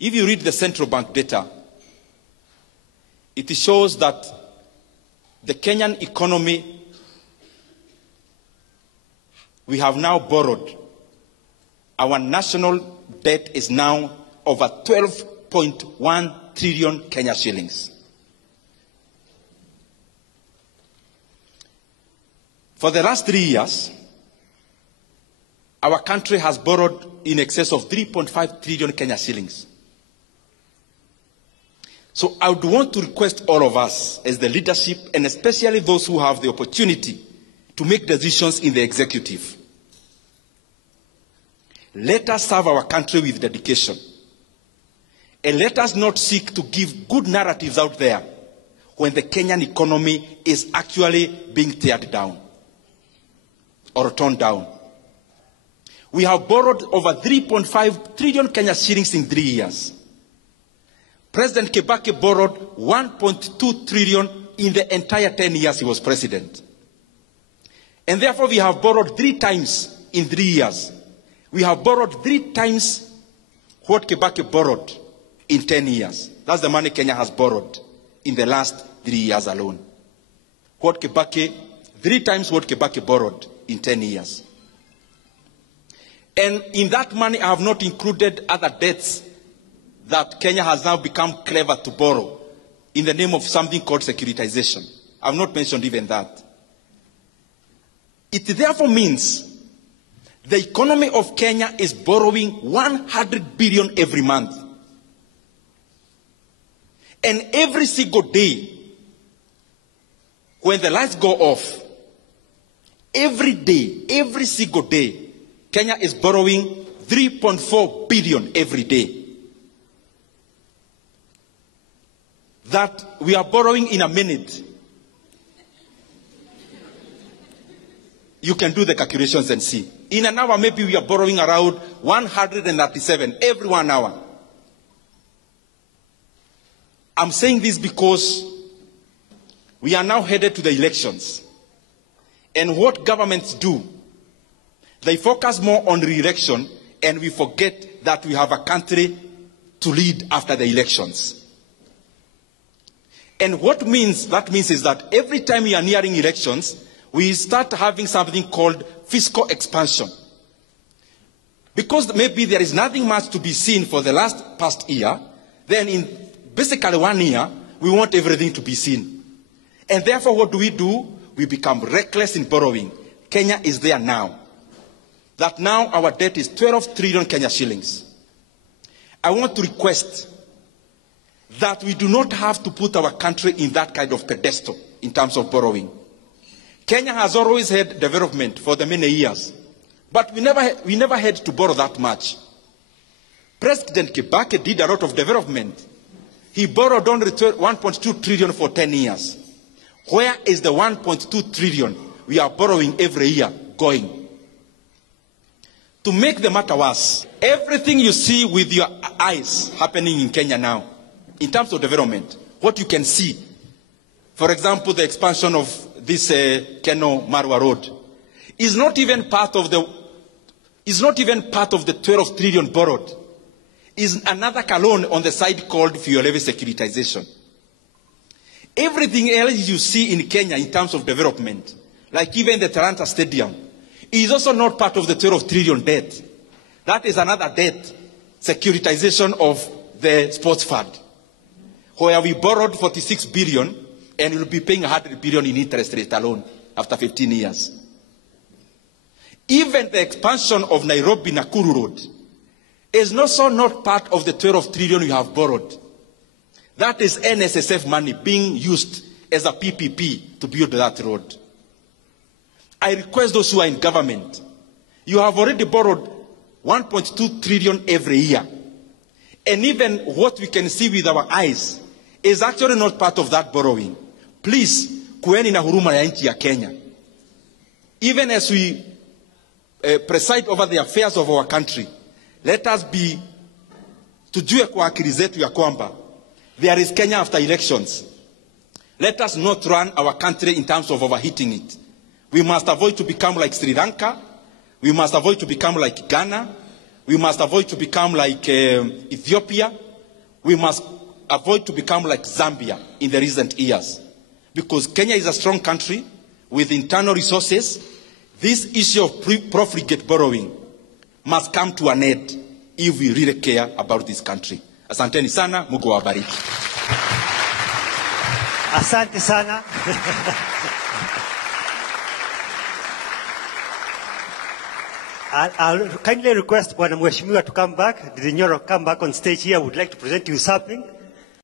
If you read the central bank data, it shows that the Kenyan economy, we have now borrowed. Our national debt is now over 12.1 trillion Kenya shillings. For the last 3 years, our country has borrowed in excess of 3.5 trillion Kenya shillings. So I would want to request all of us as the leadership, and especially those who have the opportunity to make decisions in the executive. Let us serve our country with dedication. And let us not seek to give good narratives out there when the Kenyan economy is actually being teared down or torn down. We have borrowed over 3.5 trillion Kenya shillings in 3 years. President Kibaki borrowed 1.2 trillion in the entire 10 years he was president. And therefore we have borrowed 3 times in 3 years. We have borrowed 3 times what Kibaki borrowed in 10 years. That's the money Kenya has borrowed in the last 3 years alone. 3 times what Kibaki borrowed in 10 years. And in that money I have not included other debts that Kenya has now become clever to borrow in the name of something called securitization. I have not mentioned even that. It therefore means the economy of Kenya is borrowing 100 billion every month. And every single day, when the lights go off, every day, every single day, Kenya is borrowing 3.4 billion every day. That we are borrowing in a minute. You can do the calculations and see. In an hour, maybe we are borrowing around 137 every 1 hour. I'm saying this because we are now headed to the elections. And what governments do, they focus more on re-election, and we forget that we have a country to lead after the elections. And what that means is that every time we are nearing elections, we start having something called fiscal expansion. Because maybe there is nothing much to be seen for the past year, then in basically 1 year, we want everything to be seen. And therefore, what do? We become reckless in borrowing. Kenya is there now. That now our debt is 12 trillion Kenya shillings. I want to request that we do not have to put our country in that kind of pedestal in terms of borrowing. Kenya has always had development for the many years, but we never had to borrow that much. President Kibaki did a lot of development. He borrowed only 1.2 trillion for 10 years. Where is the 1.2 trillion we are borrowing every year going? To make the matter worse, everything you see with your eyes happening in Kenya now, in terms of development, what you can see, for example, the expansion of this Keno-Marwa road, is not even part of the 12 trillion borrowed. Is another column on the side called fuel levy securitization. Everything else you see in Kenya in terms of development, like even the Talanta Stadium, is also not part of the 12 trillion debt. That is another debt, securitization of the sports fund, where we borrowed 46 billion and will be paying 100 billion in interest rate alone after 15 years. Even the expansion of Nairobi-Nakuru Road is also not part of the 12 trillion you have borrowed. That is NSSF money being used as a PPP to build that road. I request those who are in government, you have already borrowed 1.2 trillion every year. And even what we can see with our eyes is actually not part of that borrowing. Please, kueni na huruma ya nchi ya Kenya. Even as we preside over the affairs of our country, let us be, tujue kwa akili zetu ya kwamba, there is Kenya after elections. Let us not run our country in terms of overheating it. We must avoid to become like Sri Lanka. We must avoid to become like Ghana. We must avoid to become like Ethiopia. we must avoid to become like Zambia in the recent years. Because Kenya is a strong country with internal resources. This issue of profligate borrowing must come to an end if we really care about this country. Asanteni sana, Mungu awabariki. Asante sana. I'll kindly request Bwana Mheshimiwa to come back. Did Nyoro come back on stage here? I would like to present you something.